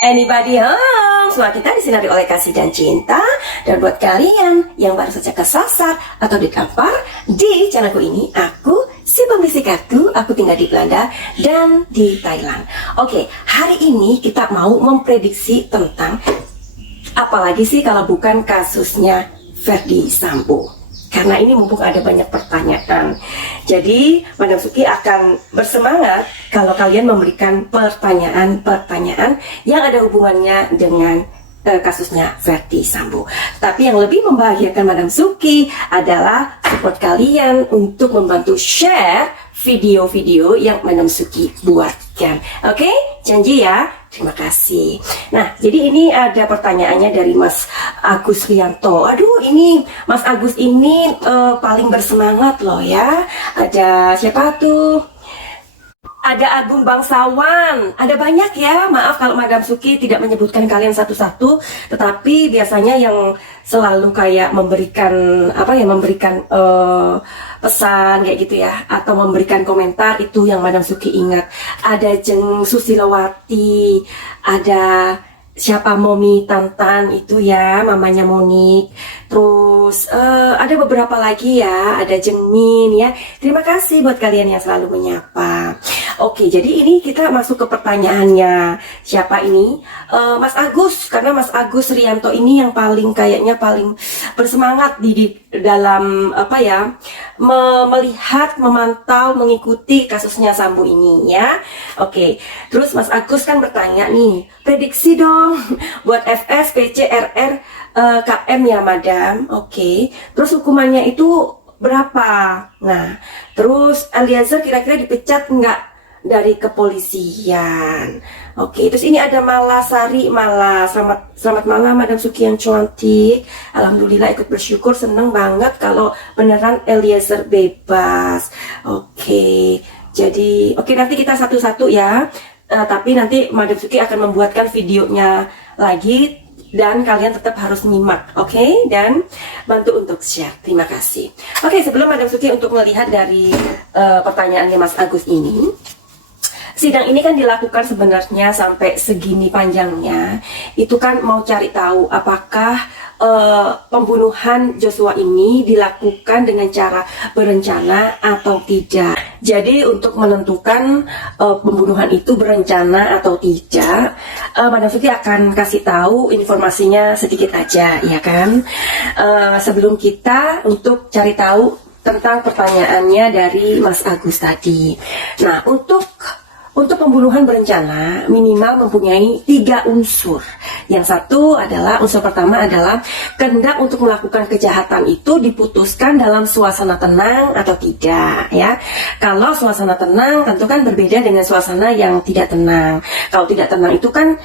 Anybody home? Semua kita disinari oleh kasih dan cinta. Dan buat kalian yang baru saja kesasar atau ditampar di channelku ini, aku si pembisik kartu, aku tinggal di Belanda dan di Thailand. Oke, hari ini kita mau memprediksi tentang apalagi sih kalau bukan kasusnya Ferdy Sambo. Karena ini mumpung ada banyak pertanyaan, jadi Madam Suki akan bersemangat kalau kalian memberikan pertanyaan-pertanyaan yang ada hubungannya dengan kasusnya Ferdy Sambo. Tapi yang lebih membahagiakan Madam Suki adalah support kalian untuk membantu share video-video yang Madam Suki buatkan. Oke, janji ya. Terima kasih. Nah, jadi ini ada pertanyaannya dari Mas Agus Rianto. Aduh, ini Mas Agus ini paling bersemangat loh ya. Ada siapa tuh? Ada Agung Bangsawan, ada banyak ya. Maaf kalau Madam Suki tidak menyebutkan kalian satu-satu, tetapi biasanya yang selalu kayak memberikan pesan kayak gitu ya, atau memberikan komentar itu yang Madam Suki ingat. Ada Jeng Susilawati, ada siapa Momi Tantan itu ya, mamanya Monik. Terus ada beberapa lagi ya, ada Jengmin ya. Terima kasih buat kalian yang selalu menyapa. Oke, jadi ini kita masuk ke pertanyaannya. Siapa ini? Mas Agus, karena Mas Agus Rianto ini yang kayaknya paling bersemangat di dalam melihat, memantau, mengikuti kasusnya Sambo ini ya. Oke, terus Mas Agus kan bertanya nih, prediksi dong buat FS, PC, RR, KM ya Madam. Oke, terus hukumannya itu berapa? Nah, terus Eliezer kira-kira dipecat nggak dari kepolisian? Oke, terus ini ada Malasari Mala. Selamat malam Madam Suki yang cantik. Alhamdulillah ikut bersyukur, seneng banget kalau beneran Eliezer bebas. Oke, jadi nanti kita satu-satu ya. Tapi nanti Madam Suki akan membuatkan videonya lagi dan kalian tetap harus nyimak, oke? Dan bantu untuk share. Terima kasih. Oke, sebelum Madam Suki untuk melihat dari pertanyaannya Mas Agus ini, sidang ini kan dilakukan sebenarnya sampai segini panjangnya. Itu kan mau cari tahu apakah pembunuhan Joshua ini dilakukan dengan cara berencana atau tidak. Jadi untuk menentukan pembunuhan itu berencana atau tidak, Madam Suki akan kasih tahu informasinya sedikit aja, ya kan? Sebelum kita untuk cari tahu tentang pertanyaannya dari Mas Agus tadi. Nah, untuk pembunuhan berencana minimal mempunyai 3 unsur. Yang satu adalah, unsur pertama adalah kehendak untuk melakukan kejahatan itu diputuskan dalam suasana tenang atau tidak ya. Kalau suasana tenang tentu kan berbeda dengan suasana yang tidak tenang. Kalau tidak tenang itu kan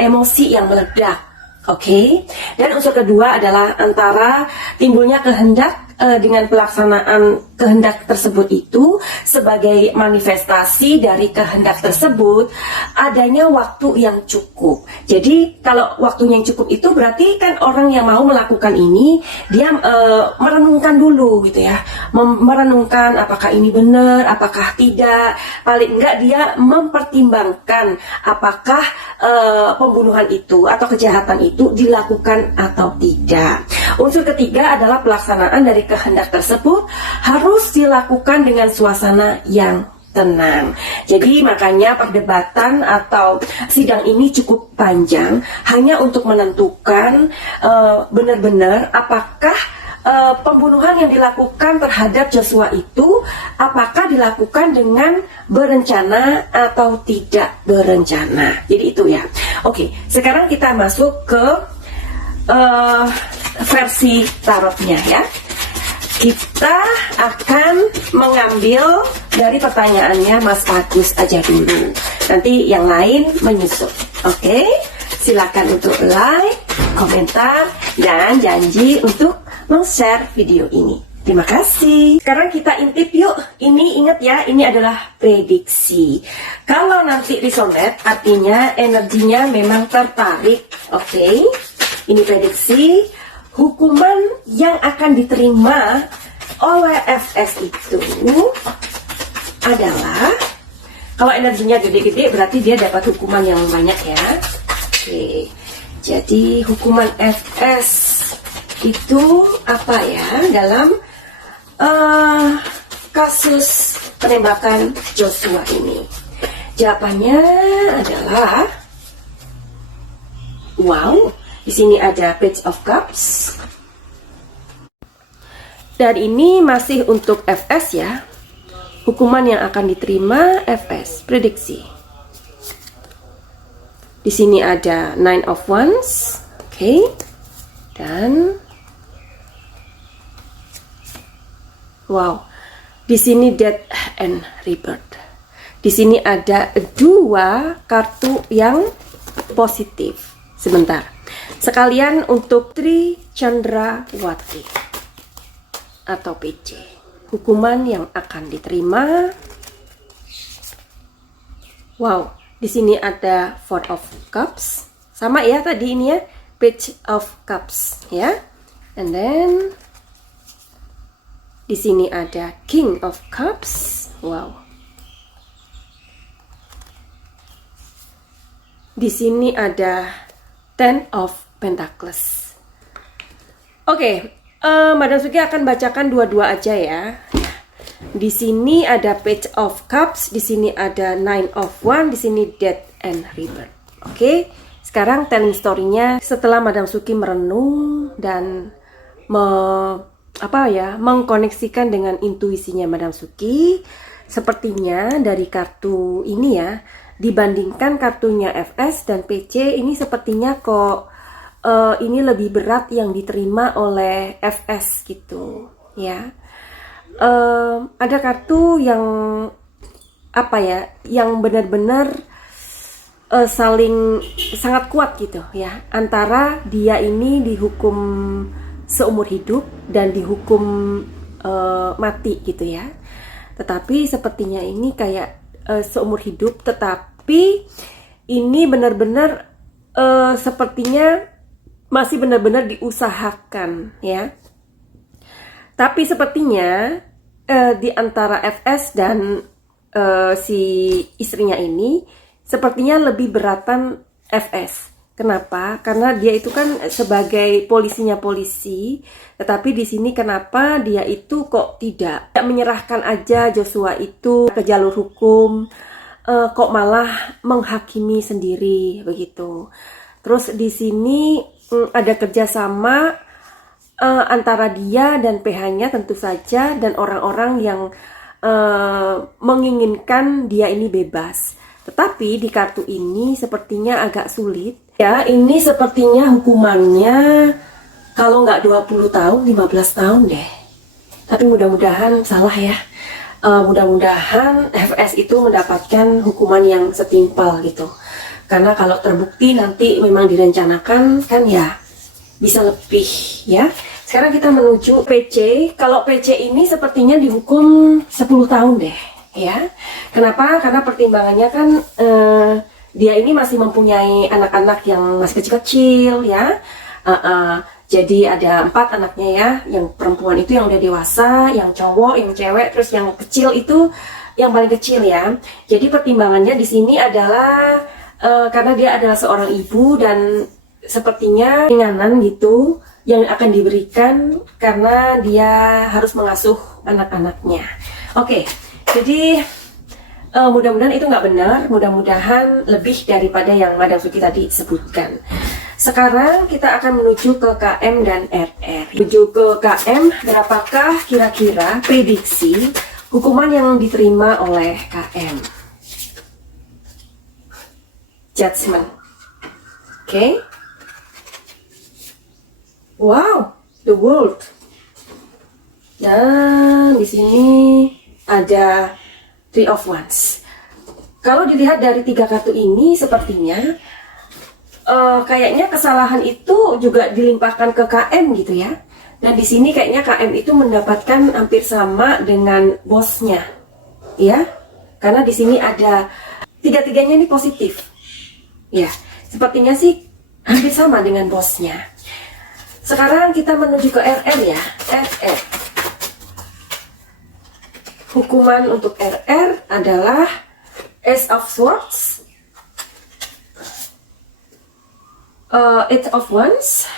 emosi yang meledak. Oke. Dan unsur kedua adalah antara timbulnya kehendak dengan pelaksanaan kehendak tersebut itu sebagai manifestasi dari kehendak tersebut adanya waktu yang cukup. Jadi kalau waktunya yang cukup itu berarti kan orang yang mau melakukan ini dia merenungkan dulu gitu ya, merenungkan apakah ini benar, apakah tidak. Paling enggak dia mempertimbangkan apakah pembunuhan itu atau kejahatan itu dilakukan atau tidak. Unsur ketiga adalah pelaksanaan dari kehendak tersebut harus dilakukan dengan suasana yang tenang. Jadi makanya perdebatan atau sidang ini cukup panjang hanya untuk menentukan benar-benar apakah pembunuhan yang dilakukan terhadap Joshua itu apakah dilakukan dengan berencana atau tidak berencana. Jadi itu ya. Oke, sekarang kita masuk ke versi tarotnya ya. Kita akan mengambil dari pertanyaannya Mas Agus aja dulu. Nanti yang lain menyusul. Oke? Silakan untuk like, komentar, dan janji untuk men-share video ini. Terima kasih. Sekarang kita intip yuk. Ini ingat ya, ini adalah prediksi. Kalau nanti resonate, artinya energinya memang tertarik. Oke? Ini prediksi. Hukuman yang akan diterima oleh FS itu adalah, kalau energinya gede-gede berarti dia dapat hukuman yang banyak ya. Oke, jadi hukuman FS itu apa ya dalam kasus penembakan Joshua ini? Jawabannya adalah wow. Di sini ada Page of Cups. Dan ini masih untuk FS ya. Hukuman yang akan diterima FS, prediksi. Di sini ada Nine of Wands. Oke. Dan wow. Di sini Death and Rebirth. Di sini ada dua kartu yang positif. Sebentar. Sekalian untuk Tri Chandrawati atau PC. Hukuman yang akan diterima. Wow, di sini ada Four of Cups. Sama ya tadi ini ya, Page of Cups ya. And then di sini ada King of Cups. Wow. Di sini ada Ten of Pentacles. Oke, Madam Suki akan bacakan dua-dua aja ya. Di sini ada Page of Cups, di sini ada Nine of Wands, di sini Death and Rebirth. Oke, sekarang telling story-nya setelah Madam Suki merenung dan mengkoneksikan dengan intuisinya Madam Suki. Sepertinya dari kartu ini ya, dibandingkan kartunya FS dan PC, ini sepertinya kok ini lebih berat yang diterima oleh FS gitu ya. Ada kartu yang apa ya, yang benar-benar sangat kuat gitu ya, antara dia ini dihukum seumur hidup dan dihukum mati gitu ya. Tetapi sepertinya ini kayak seumur hidup, tetapi ini benar-benar sepertinya masih benar-benar diusahakan ya. Tapi sepertinya di antara FS dan si istrinya ini sepertinya lebih beratan FS. Kenapa? Karena dia itu kan sebagai polisinya polisi, tetapi di sini kenapa dia itu kok tidak menyerahkan aja Joshua itu ke jalur hukum, kok malah menghakimi sendiri begitu. Terus di sini ada kerjasama antara dia dan PH-nya tentu saja, dan orang-orang yang menginginkan dia ini bebas. Tetapi di kartu ini sepertinya agak sulit. Ya, ini sepertinya hukumannya kalau nggak 20 tahun, 15 tahun deh. Tapi mudah-mudahan salah ya. Mudah-mudahan FS itu mendapatkan hukuman yang setimpal gitu. Karena kalau terbukti nanti memang direncanakan kan ya bisa lebih ya. Sekarang kita menuju PC. Kalau PC ini sepertinya dihukum 10 tahun deh ya. Kenapa? Karena pertimbangannya kan dia ini masih mempunyai anak-anak yang masih kecil-kecil ya. Jadi ada 4 anaknya ya. Yang perempuan itu yang udah dewasa, yang cowok, yang cewek, terus yang kecil itu yang paling kecil ya. Jadi pertimbangannya di sini adalah karena dia adalah seorang ibu dan sepertinya ringanan gitu yang akan diberikan karena dia harus mengasuh anak-anaknya. Oke, jadi mudah-mudahan itu nggak benar, mudah-mudahan lebih daripada yang Madam Suki tadi sebutkan. Sekarang kita akan menuju ke KM dan RR. Menuju ke KM, berapakah kira-kira prediksi hukuman yang diterima oleh KM? Judgment. Oke. Wow, the world. Dan di sini ada Three of Wands. Kalau dilihat dari 3 kartu ini, sepertinya kayaknya kesalahan itu juga dilimpahkan ke KM gitu ya. Dan di sini kayaknya KM itu mendapatkan hampir sama dengan bosnya, ya. Karena di sini ada tiga-tiganya ini positif, ya. Sepertinya sih hampir sama dengan bosnya. Sekarang kita menuju ke RR ya, RR. Hukuman untuk RR adalah Ace of Swords, Eight of Wands.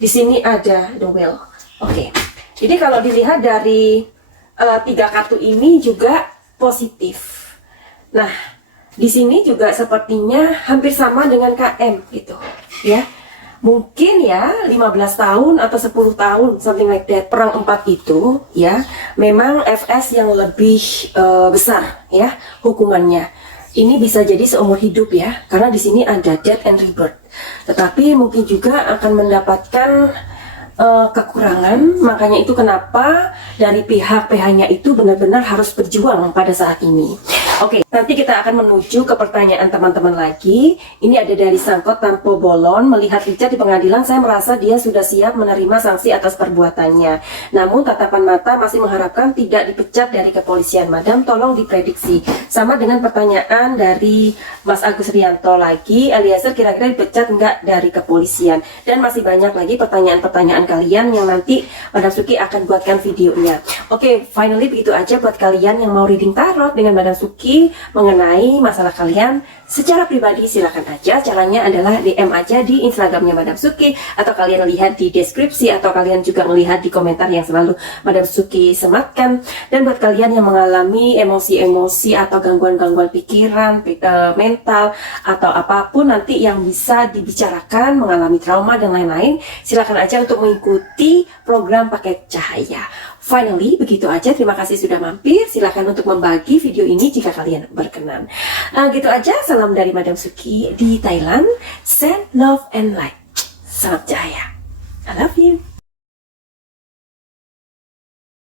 Di sini ada the Wheel. Oke. Jadi kalau dilihat dari tiga kartu ini juga positif. Nah, di sini juga sepertinya hampir sama dengan KM gitu, ya. Mungkin ya 15 tahun atau 10 tahun, something like that. Perang 4 itu ya, memang FS yang lebih besar ya hukumannya. Ini bisa jadi seumur hidup ya, karena di sini ada death and rebirth. Tetapi mungkin juga akan mendapatkan kekurangan, makanya itu kenapa dari pihak PH-nya itu benar-benar harus berjuang pada saat ini. Oke, nanti kita akan menuju ke pertanyaan teman-teman lagi. Ini ada dari Sangkot Tanpa Bolon. Melihat Richard di pengadilan, saya merasa dia sudah siap menerima sanksi atas perbuatannya. Namun tatapan mata masih mengharapkan tidak dipecat dari kepolisian. Madam, tolong diprediksi. Sama dengan pertanyaan dari Mas Agus Rianto lagi. Eliezer kira-kira dipecat nggak dari kepolisian? Dan masih banyak lagi pertanyaan-pertanyaan kalian yang nanti Madam Suki akan buatkan videonya. Oke, finally begitu aja buat kalian yang mau reading tarot dengan Madam Suki mengenai masalah kalian secara pribadi. Silakan aja, caranya adalah DM aja di Instagramnya Madam Suki, atau kalian lihat di deskripsi, atau kalian juga melihat di komentar yang selalu Madam Suki sematkan. Dan buat kalian yang mengalami emosi-emosi atau gangguan-gangguan pikiran, mental, atau apapun nanti yang bisa dibicarakan, mengalami trauma dan lain-lain, silakan aja untuk mengikuti program Paket Cahaya. Finally, begitu aja. Terima kasih sudah mampir. Silahkan untuk membagi video ini jika kalian berkenan. Gitu aja. Salam dari Madam Suki di Thailand. Send love and light. Salam cahaya. I love you.